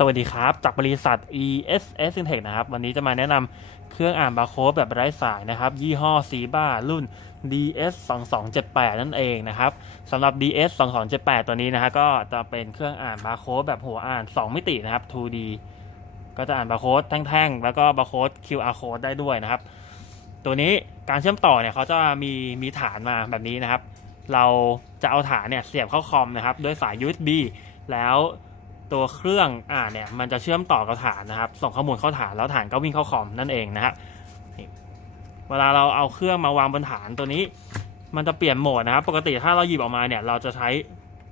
สวัสดีครับ จากบริษัท ESS Syntech นะครับ วันนี้จะมาแนะนำเครื่องอ่านบาร์โค้ดแบบไร้สายนะครับ ยี่ห้อ c ีบ้ารุ่น DS 2 2 7 8นั่นเองนะครับสำหรับ DS 2 2 7 8ตัวนี้นะฮะก็จะเป็นเครื่องอ่านบาร์โค้ดแบบหัวอ่าน 2 มิตินะครับ 2D ก็จะอ่านบาร์โค้ดแท่งๆ แล้วก็บาร์โค้ด QR code ได้ด้วยนะครับ ตัวนี้การเชื่อมต่อเนี่ยเขาจะมีมีฐานมาแบบนี้นะครับ เราจะเอาฐานเนี่ยเสียบเข้าคอมนะครับด้วยสาย USB แล้ว ตัวเครื่องอ่าเนี่ยมันจะเชื่อมต่อกับฐานนะครับ ส่งข้อมูลเข้าฐานแล้วฐานก็วิ่งเข้าคอมนั่นเองนะครับเวลาเราเอาเครื่องมาวางบนฐานตัวนี้ มันจะเปลี่ยนโหมดนะครับ ปกติถ้าเราหยิบออกมาเนี่ยเราจะใช้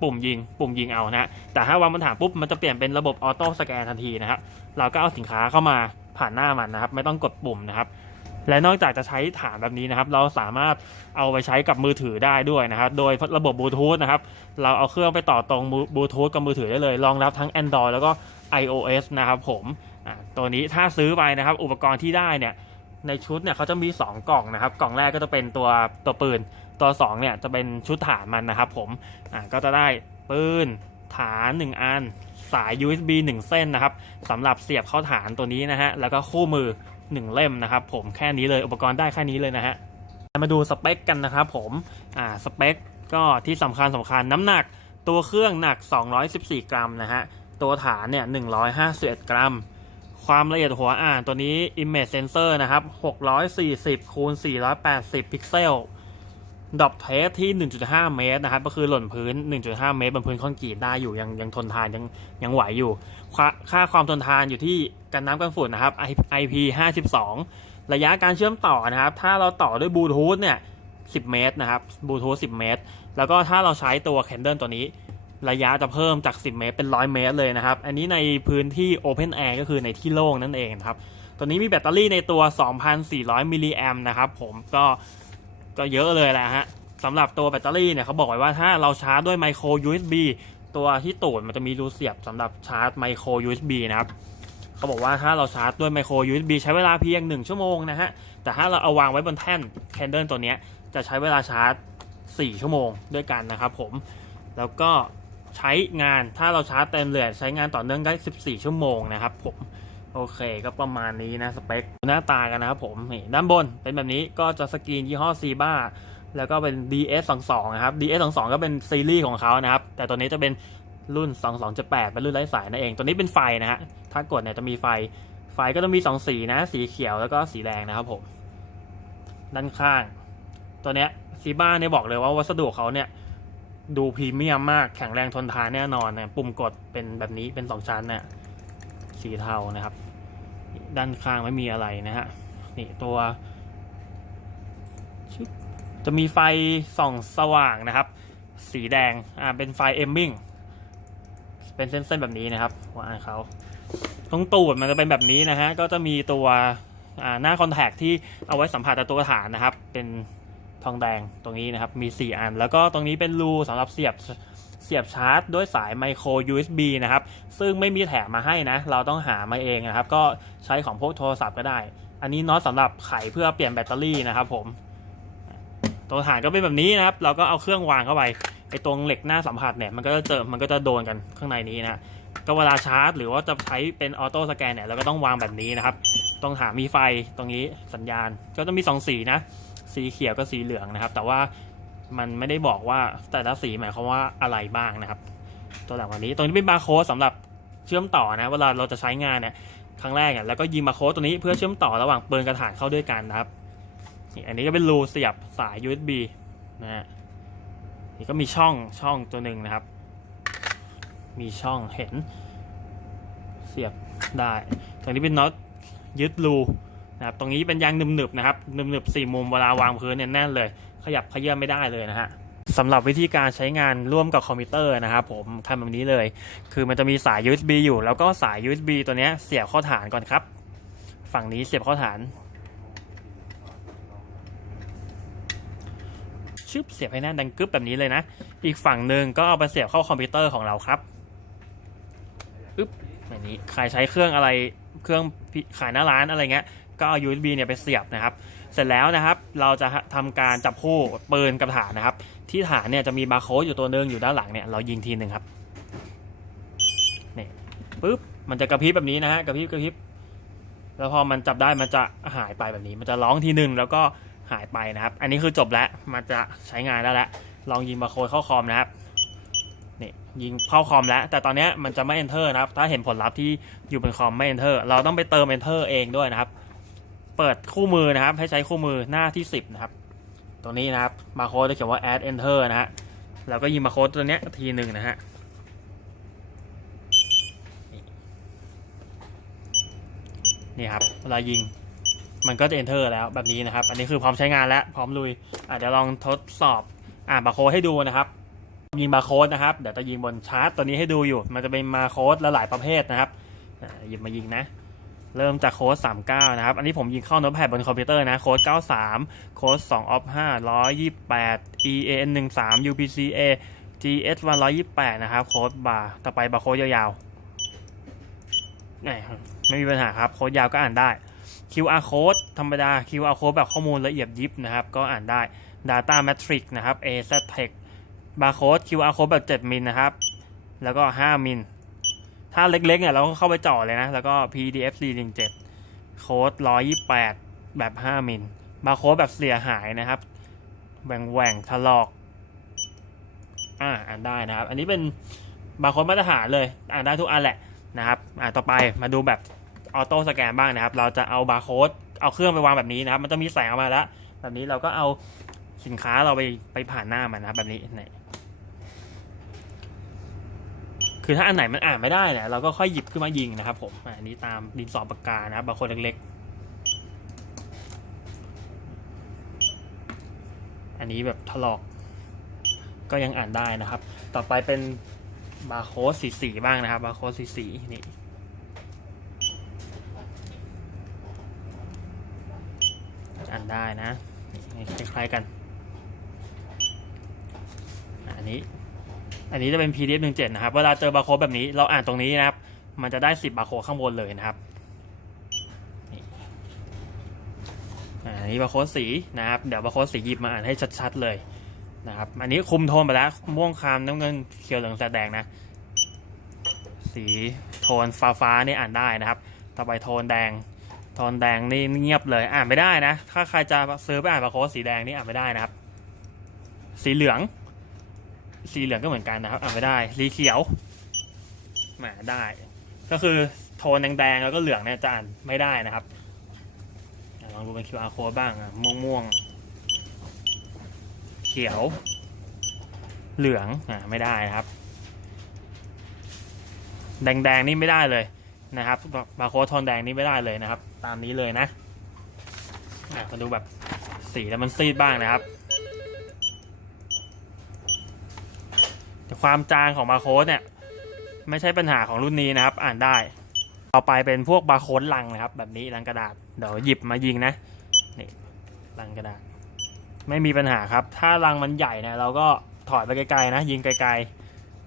ปุ่มยิง ปุ่มยิงเอานะฮะแต่ถ้าวางบนฐานปุ๊บมันจะเปลี่ยนเป็นระบบออโต้สแกนทันทีนะครับเราก็เอาสินค้าเข้ามาผ่านหน้ามันนะครับ ไม่ต้องกดปุ่มนะครับ และนอกจากจะใช้ฐานแบบนี้นะครับ เราสามารถเอาไปใช้กับมือถือได้ด้วยนะครับ โดยระบบบลูทูธนะครับ เราเอาเครื่องไปต่อตรงบลูทูธกับมือถือได้เลย รองรับทั้ง Android แล้วก็ iOS นะครับผมตัวนี้ถ้าซื้อไปนะครับ อุปกรณ์ที่ได้เนี่ย ในชุดเนี่ยเขาจะมี 2 กล่องนะครับ กล่องแรกก็จะเป็นตัวตัวปืน ตัว 2 เนี่ยจะเป็นชุดฐานมันนะครับ ผมก็จะได้ปืนฐาน 1 อัน สาย USB 1 เส้นนะครับสำหรับเสียบเข้าฐานตัวนี้นะฮะ แล้วก็คู่มือ 1 เล่มนะครับผมแค่นี้เลยอุปกรณ์ได้แค่นี้เลยนะฮะมาดูสเปคกันนะครับผมอ่าสเปคก็ที่สำคัญสำคัญน้ำหนักตัวเครื่องหนัก 214 กรัมนะฮะตัวฐานเนี่ย151 กรัม ความละเอียดหัวอ่านตัวนี้ Image Sensor นะครับ640คูณ480 พิกเซล ดรอปเทสที่ 1.5 เมตรนะครับ ก็คือหล่นพื้น 1.5 เมตรบนพื้นคอนกรีตได้อยู่ยังยังทนทานยังยังไหวอยู่ ค่าความทนทานอยู่ที่กันน้ำกันฝุ่นนะครับ IP 52 ระยะการเชื่อมต่อนะครับ ถ้าเราต่อด้วยบลูทูธเนี่ย 10 เมตรนะครับบลูทูธ10 เมตร แล้วก็ถ้าเราใช้ตัว Candle ตัวนี้ระยะจะเพิ่มจาก 10 เมตร เป็น 100 เมตรเลยนะครับ อันนี้ในพื้นที่ Open Air ก็คือในที่โล่งนั่นเองครับ ตัวนี้มีแบตเตอรี่ในตัว 2,400 มิลลิแอมนะครับ ผมก็ ก็เยอะเลยแหละฮะสำหรับตัวแบตเตอรี่เนี่ยเขาบอกไว้ว่าถ้าเราชาร์จด้วยไมโคร USB ตัวที่ตูดมันจะมีรูเสียบสำหรับชาร์จไมโคร USB นะครับเขาบอกว่าถ้าเราชาร์จด้วยไมโคร USB ใช้เวลาเพียง 1 ชั่วโมงนะฮะ แต่ถ้าเราเอาวางไว้บนแท่น Candle ตัวนี้จะใช้เวลาชาร์จ 4 ชั่วโมงด้วยกันนะครับผม แล้วก็ใช้งานถ้าเราชาร์จเต็มเลยใช้งานต่อเนื่องได้ 14 ชั่วโมงนะครับผม โอเคก็ประมาณนี้นะสเปคหน้าตากันนะครับผมนี่ด้านบนเป็นแบบนี้ก็จะสกรีนยี่ห้อซีบ้าแล้วก็เป็น DS22 นะครับ DS22 ก็เป็นซีรีส์ของเขานะครับ แต่ตัวนี้จะเป็นรุ่น 2278 เป็นรุ่นไร้สายนั่นเอง ตัวนี้เป็นไฟนะฮะ ถ้ากดเนี่ยจะมีไฟ ไฟก็จะมี 2 สีนะ สีเขียวแล้วก็สีแดงนะครับผม ด้านข้าง ตัวเนี้ยซีบ้าเนี่ยบอกเลยว่าวัสดุเขาเนี่ย ดูพรีเมียมมาก แข็งแรงทนทานแน่นอนนะ ปุ่มกดเป็นแบบนี้เป็น 2 ชั้นเนี่ย สีเทานะครับ ด้านข้างไม่มีอะไรนะฮะนี่ตัวจะมีไฟส่องสว่างนะครับ สีแดงอ่าเป็นไฟเอมมิงเป็นเส้นๆแบบนี้นะครับวอ่านเขาตรงตูดมันจะเป็นแบบนี้นะฮะก็จะมีตัวอ่าหน้าคอนแทคที่เอาไว้สัมผัสกับตัวฐานนะครับ เป็นทองแดงตรงนี้นะครับ มี 4 อัน แล้วก็ตรงนี้เป็นรูสำหรับเสียบ เสียบชาร์จด้วยสายไมโคร USB นะครับ ซึ่งไม่มีแถมมาให้นะ เราต้องหามาเองนะครับ ก็ใช้ของพวกโทรศัพท์ก็ได้ อันนี้น็อตสำหรับไขเพื่อเปลี่ยนแบตเตอรี่นะครับผม ตัวฐานก็เป็นแบบนี้นะครับ เราก็เอาเครื่องวางเข้าไป ไอ้ตรงเหล็กหน้าสัมผัสเนี่ย มันก็จะเจอ มันก็จะโดนกันข้างในนี้นะ ก็เวลาชาร์จ หรือว่าจะใช้เป็นออโต้สแกนเนี่ย เราก็ต้องวางแบบนี้นะครับ ตรงฐานมีไฟ ตรงนี้สัญญาณ ก็จะมีสองสีนะ สีเขียวกับสีเหลืองนะครับ แต่ว่า มันไม่ได้บอกว่าแต่ละสีหมายความว่าอะไรบ้างนะครับ ตัวหลังวันนี้ ตรงนี้เป็นบาร์โค้ดสำหรับเชื่อมต่อนะ เวลาเราจะใช้งานเนี่ยครั้งแรกเนี่ยแล้วก็ยิงบาร์โค้ดตัวนี้เพื่อเชื่อมต่อระหว่างปืนกระถานเข้าด้วยกันนะครับนี่อันนี้ก็เป็นรูเสียบสาย USB นะฮะนี่ก็มีช่องช่องตัวหนึ่งนะครับ มีช่องเห็น เสียบได้ตรงนี้เป็นน็อตยึดรู นะครับตรงนี้เป็นยางหนึบๆนะครับหนึบๆสี่มุมเวลาวางพื้นเนี่ยแน่นเลย ขยับขยื่นไม่ได้เลยนะฮะสำหรับวิธีการใช้งานร่วมกับคอมพิวเตอร์นะครับผมทำแบบนี้เลย คือมันจะมีสาย USB อยู่ แล้วก็สาย USB ตัวเนี้ยเสียบเข้าฐานก่อนครับ ฝั่งนี้เสียบเข้าฐาน ชึบเสียบให้แน่นดังกึ๊บแบบนี้เลยนะ อีกฝั่งหนึ่งก็เอาไปเสียบเข้าคอมพิวเตอร์ของเราครับอึ๊บแบบนี้ใครใช้เครื่องอะไรเครื่องขายหน้าร้านอะไรเงี้ย ก็เอา USB เนี่ยไปเสียบนะครับ เสร็จแล้วนะครับ เราจะทำการจับคู่ปืนกับฐานนะครับ ที่ฐานเนี่ยจะมีบาร์โค้ดอยู่ตัวหนึงอยู่ด้านหลังเนี่ยเรายิงทีหนึ่งครับนี่ปึ๊บมันจะกระพริบแบบนี้นะฮะกระพริบกระพริบแล้วพอมันจับได้มันจะหายไปแบบนี้ มันจะร้องทีหนึ่งแล้วก็หายไปนะครับ อันนี้คือจบแล้วมันจะใช้งานได้แล้วลองยิงบาร์โค้ดเข้าคอมนะครับนี่ยิงเข้าคอมแล้ว แต่ตอนนี้มันจะไม่ enter นะครับ ถ้าเห็นผลลัพธ์ที่อยู่บนคอมไม่ enter เราต้องไปเติม enter เองด้วยนะครับ เปิดคู่มือนะครับ ให้ใช้คู่มือหน้าที่ 10 นะครับ ตรงนี้นะครับบาโค้ดจะเขียนว่า add enter นะฮะแล้วก็ยิงบาโค้ดตัวเนี้ยทีหนึ่งนะฮะนี่ครับเวลายิงมันก็จะ enter แล้วแบบนี้นะครับ อันนี้คือพร้อมใช้งานแล้ว พร้อมลุยอะเดี๋ยวลองทดสอบอ่านบาร์โค้ดให้ดูนะครับ ยิงบาร์โค้ดนะครับ เดี๋ยวจะยิงบนชาร์ตตัวนี้ให้ดูอยู่ มันจะเป็นบาโค้ดละหลายประเภทนะครับอะหยิบมายิงนะ เริ่มจากโค้ด39 นะครับ อันนี้ผมยิงเข้าโน้ตแพดบนคอมพิวเตอร์นะ โค้ด93 โค้ด2 of 5 128 EAN 13 UPCA GS 128 นะครับ โค้ดบาร์ต่อไปบาร์โค้ดยาวๆไม่มีปัญหาครับ โค้ดยาวก็อ่านได้ QR code ธรรมดา QR code แบบข้อมูลละเอียดยิบนะครับ ก็อ่านได้ Data Matrix นะครับ AZ Text Barcode QR code แบบ 7 มิลนะครับ แล้วก็ 5 มิล ถ้าเล็กๆเนี่ยเราก็เข้าไปเจ่อเลยนะ แล้วก็ PDF 417โค้ด128 แบบ 5 มิลบาร์โค้ดแบบเสียหายนะครับแหว่งแหว่งถลอก อ่าอ่านได้นะครับ อันนี้เป็นบาร์โค้ดมาตรฐานเลย อ่านได้ทุกอันแหละนะครับ อ่าต่อไปมาดูแบบออโต้สแกนบ้างนะครับ เราจะเอาบาร์โค้ดเอาเครื่องไปวางแบบนี้นะครับ มันจะมีแสงออกมาแล้ว แบบนี้เราก็เอาสินค้าเราไปไปผ่านหน้ามันนะครับแบบนี้เนี่ย คือถ้าอันไหนมันอ่านไม่ได้เนี่ยเราก็ค่อยหยิบขึ้นมายิงนะครับผมอันนี้ตามดินสอปากกานะครับบาร์โค้ดเล็กๆ อันนี้แบบถลอก ก็ยังอ่านได้นะครับ ต่อไปเป็นบาร์โค้ดสีสีบ้างนะครับบาร์โค้ดสีสีนี่อ่านได้นะคล้ายๆกัน อันนี้ อันนี้จะเป็น PDF 17นะครับ เวลาเจอบาร์โค้ดแบบนี้เราอ่านตรงนี้นะครับ มันจะได้ 10 บาร์โค้ดข้างบนเลยนะครับอันนี้บาร์โค้ดสีนะครับ เดี๋ยวบาร์โค้ดสีหยิบมาอ่านให้ชัดๆเลยนะครับ อันนี้คุมโทนไปแล้ว ม่วงครามน้ำเงินเขียวเหลืองแสดแดงนะ สีโทนฟ้าฟ้าๆนี่อ่านได้นะครับ ต่อไปโทนแดง โทนแดงนี่เงียบเลย อ่านไม่ได้นะ ถ้าใครจะซื้อไปอ่านบาร์โค้ดสีแดงนี่อ่านไม่ได้นะครับ สีเหลือง สีเหลืองก็เหมือนกันนะครับอ่านไม่ได้สีเขียวแหมได้ ก็คือโทนแดงๆแล้วก็เหลืองเนี่ยจะอ่านไม่ได้นะครับอลองดูเป็น QR code บ้างอะม่วงม่วงๆเขียว เหลืองอ่าไม่ได้นะครับ แดงๆนี่ไม่ได้เลยนะครับบาร์โค้ดโทนแดงนี่ไม่ได้เลยนะครับ ตามนี้เลยนะมาดูแบบสีแล้วมันซีดบ้างนะครับ ความจางของบาร์โค้ดเนี่ย ไม่ใช่ปัญหาของรุ่นนี้นะครับ อ่านได้ต่อไปเป็นพวกบาร์โค้ดลังนะครับ แบบนี้ลังกระดาษเดี๋ยวหยิบมายิงนะนี่ลังกระดาษ ไม่มีปัญหาครับ ถ้าลังมันใหญ่เนี่ยเราก็ถอยไปไกลๆนะ ยิงไกล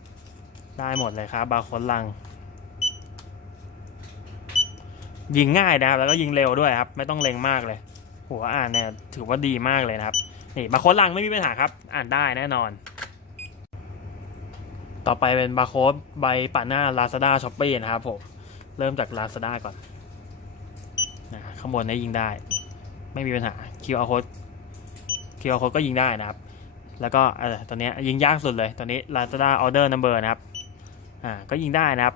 ๆ ได้หมดเลยครับ บาร์โค้ดลัง ยิงง่ายนะครับ แล้วก็ยิงเร็วด้วยครับ ไม่ต้องเล็งมากเลย หัวอ่านเนี่ยถือว่าดีมากเลยนะครับนี่บาร์โค้ดลังไม่มีปัญหาครับ อ่านได้แน่นอน ต่อไปเป็นบาร์โค้ดใบป่าหน้า Lazada s h o p e e นะครับผม เริ่มจาก Lazada ก่อนนะข้างบนนี้ยิงได้ ไม่มีปัญหา QR code QR code ก็ยิงได้นะครับ แล้วก็เออตัวนี้ยิงยากสุดเลยตัวนี้ Lazada Order Number นะครับ อ่า ก็ยิงได้นะครับ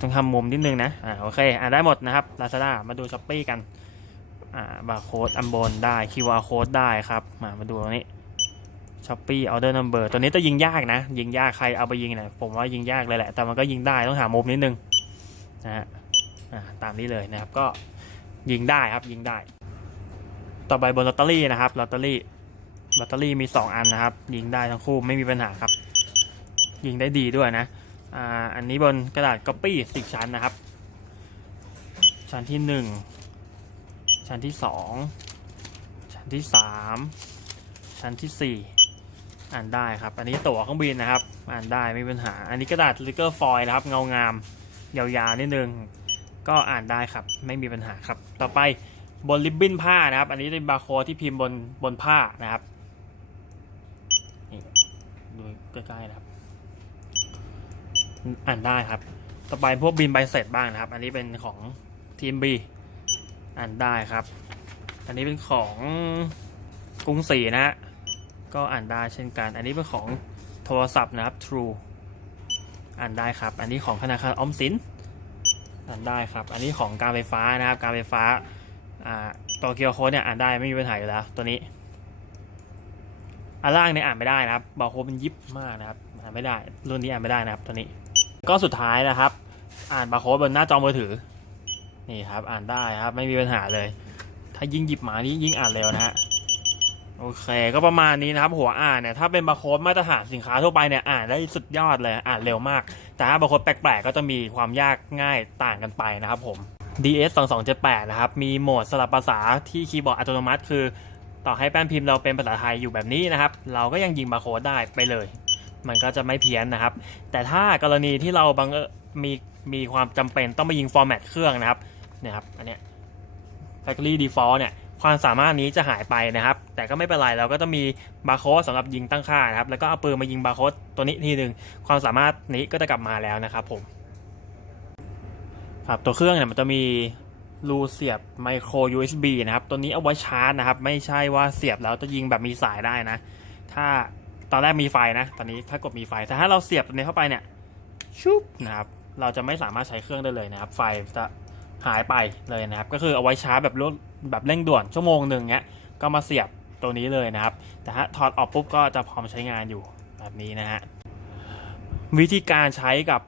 ต้องทำมุมนิดนึงนะ อ่า โอเค อ่าได้หมดนะครับ Lazada มาดู s h o p e e กัน อ่า บาร์โค้ดอันบนได้ QR code ได้ครับ มา มาดูตรงนี้ s h o p e e Order Number ตัวนี้จะยิงยากนะ ยิงยากใครเอาไปยิงเนี่ยผมว่ายิงยากเลยแหละ แต่มันก็ยิงได้ต้องหามุมนิดนึงนะฮะตามนี้เลยนะครับก็ยิงได้ครับยิงได้ ต่อไปบนลอตเตอรี่นะครับลอตเตอรี่ลอตเตอรี่มี 2 อันนะครับ ยิงได้ทั้งคู่ไม่มีปัญหาครับ ยิงได้ดีด้วยนะอ่าอันนี้บนกระดาษก๊อปปี้สิบชั้นนะครับ ชั้นที่หนึ่งชั้นที่สองชั้นที่สามชั้นที่สี่ อ่านได้ครับ อันนี้ตั๋วเครื่องบินนะครับ อ่านได้ไม่มีปัญหา อันนี้กระดาษลิเกอร์ฟอยล์นะครับ เงางามยาวๆนิดนึง ก็อ่านได้ครับ ไม่มีปัญหาครับ ต่อไปบนริบบิ้นผ้านะครับ อันนี้เป็นบาร์โค้ดที่พิมพ์บนบนผ้านะครับนี่ดูใกล้ๆนะครับ อ่านได้ครับ ต่อไปพวกบินใบเสร็จบ้างนะครับ อันนี้เป็นของทีม B อ่านได้ครับ อันนี้เป็นของกรุงศรีนะฮะ ก็อ่านได้เช่นกัน อันนี้เป็นของโทรศัพท์นะครับ True อ่านได้ครับ อันนี้ของธนาคารออมสินอ่านได้ครับ อันนี้ของการไฟฟ้านะครับ การไฟฟ้าอ่าโตเกียวโค้ดเนี่ยอ่านได้ไม่มีปัญหาอยู่แล้วตัวนี้อันล่างเนี่ยอ่านไม่ได้นะครับบาโค้ดมันยิบมากนะครับอ่านไม่ได้ รุ่นนี้อ่านไม่ได้นะครับตัวนี้ ก็สุดท้ายนะครับ อ่านบาโค้ดบนหน้าจอมือถือนี่ครับ อ่านได้ครับไม่มีปัญหาเลย ถ้ายิ่งหยิบมานี่ยิ่งอ่านเร็วนะฮะ โอเค ก็ประมาณนี้นะครับ หัวอ่านเนี่ยถ้าเป็นบาร์โค้ดมาตรฐานสินค้าทั่วไปเนี่ยอ่านได้สุดยอดเลยอ่านเร็วมาก แต่ถ้าบาร์โค้ดแปลกๆก็จะมีความยากง่ายต่างกันไปนะครับผม DS 2278นะครับมีโหมดสลับภาษาที่คีย์บอร์ดอัตโนมัติ คือ ต่อให้แป้นพิมพ์เราเป็นภาษาไทยอยู่แบบนี้นะครับ เราก็ยังยิงบาร์โค้ดได้ไปเลย มันก็จะไม่เพี้ยนนะครับ แต่ถ้ากรณีที่เราบังมีมีความจำเป็นต้องไปยิงฟอร์แมตเครื่องนะครับเนี่ยครับอันเนี้ย Factory Default เนี่ย ความสามารถนี้จะหายไปนะครับ แต่ก็ไม่เป็นไรเราก็จะมีบาร์โค้ดสำหรับยิงตั้งค่านะครับ แล้วก็เอาปืนมายิงบาร์โค้ดตัวนี้ทีหนึ่งความสามารถนี้ก็จะกลับมาแล้วนะครับผมครับตัวเครื่องเนี่ยมันจะมีรูเสียบไมโคร USB นะครับ ตัวนี้เอาไว้ชาร์จนะครับ ไม่ใช่ว่าเสียบแล้วจะยิงแบบมีสายได้นะ ถ้าตอนแรกมีไฟนะ ตอนนี้ถ้ากดมีไฟ แต่ถ้าเราเสียบตัวนี้เข้าไปเนี่ย ชุบนะครับ เราจะไม่สามารถใช้เครื่องได้เลยนะครับ ไฟจะหายไปเลยนะครับ ก็คือเอาไว้ชาร์จแบบรวด แบบเร่งด่วนชั่วโมงหนึ่งเนี้ยก็มาเสียบตัวนี้เลยนะครับแต่ถ้าถอดออกปุ๊บก็จะพร้อมใช้งานอยู่แบบนี้นะฮะวิธีการใช้กับ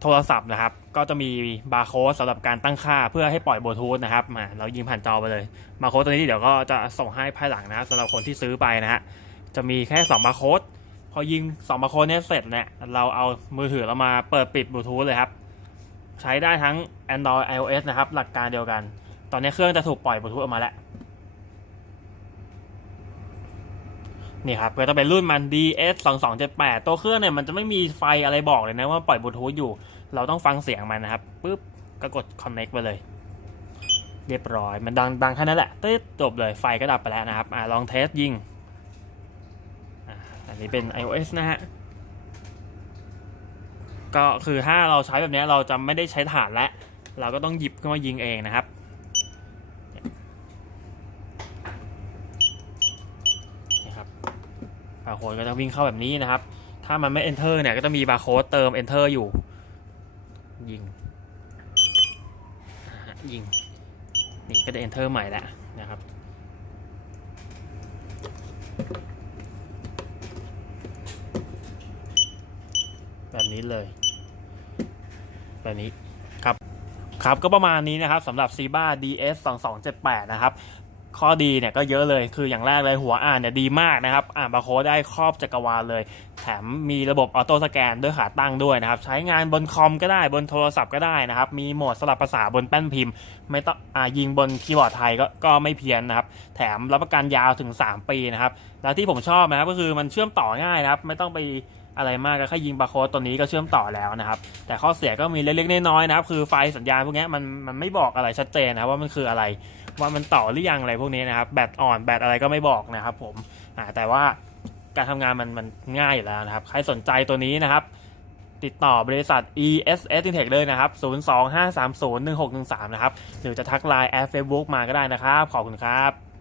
โทรศัพท์นะครับ ก็จะมีบาร์โค้ดสำหรับการตั้งค่าเพื่อให้ปล่อยบลูทูธนะครับมาเรายิงผ่านจอไปเลยบาร์โค้ดตัวนี้เดี๋ยวก็จะส่งให้ภายหลังนะสำหรับคนที่ซื้อไปนะฮะจะมีแค่2บาร์โค้ดพอยิง2บาร์โค้ดเนี้ยเสร็จเนี่ยเราเอามือถือเรามาเปิดปิดบลูทูธเลยครับ ใช้ได้ทั้ง Android iOS นะครับ หลักการเดียวกัน ตอนนี้เครื่องจะถูกปล่อยบลูทูธออกมาแล้ว นี่ครับก็จะเป็นรุ่นมัน DS 2 2 7 8ตัวเครื่องเนี่ยมันจะไม่มีไฟอะไรบอกเลยนะว่าปล่อยบลูทูธอยู่ เราต้องฟังเสียงมันนะครับปุ๊บก็กด connect ไปเลย เรียบร้อย มันดังดังแค่นั้นแหละตึ๊ดจบเลยไฟก็ดับไปแล้วนะครับอ่าลองเทสยิงอันนี้เป็น iOS นะฮะก็คือถ้าเราใช้แบบนี้เราจะไม่ได้ใช้ฐานแล้วเราก็ต้องหยิบขึ้นมายิงเองนะครับ นี่ครับบาร์โค้ดก็จะวิ่งเข้าแบบนี้นะครับ ถ้ามันไม่ enter เนี่ยก็จะมีบาร์โค้ดเติม enter อยู่ ยิงยิง นี่ก็จะ enter ใหม่แล้วนะครับแบบนี้เลย แบบนี้ครับ ครับก็ประมาณนี้นะครับสำหรับ s i b a DS 2278 นะครับ ข้อดีเนี่ยก็เยอะเลยคืออย่างแรกเลยหัวอ่านเนี่ยดีมากนะครับ อ่านบาร์โค้ดได้ครอบจักรวาลเลย แถมมีระบบออโต้สแกนด้วยขาตั้งด้วยนะครับ ใช้งานบนคอมก็ได้บนโทรศัพท์ก็ได้นะครับ มีโหมดสลับภาษาบนแป้นพิมพ์ ไม่ต้องอ่ายิงบนคีย์บอร์ดไทยก็ก็ไม่เพี้ยนนะครับ แถมรับประกันยาวถึง 3 ปีนะครับ แล้วที่ผมชอบนะครับก็คือมันเชื่อมต่อง่ายนะครับ ไม่ต้องไปอะไรมากก็แค่ยิงบาร์โค้ดตัวนี้ก็เชื่อมต่อแล้วนะครับ แต่ข้อเสียก็มีเล็กๆน้อยๆนะครับ คือไฟสัญญาณพวกนี้มันมันไม่บอกอะไรชัดเจนนะครับว่ามันคืออะไร ว่ามันต่อหรือยังอะไรพวกนี้นะครับ แบตอ่อนแบตอะไรก็ไม่บอกนะครับผมแต่ว่าการทำงานมันมันง่ายอยู่แล้วนะครับ ใครสนใจตัวนี้นะครับ ติดต่อบริษัท ESS Intech เลยนะครับ 025301613 นะครับ หรือจะทักไลน์แอดเฟซบุ๊กมาก็ได้นะครับ ขอบคุณครับ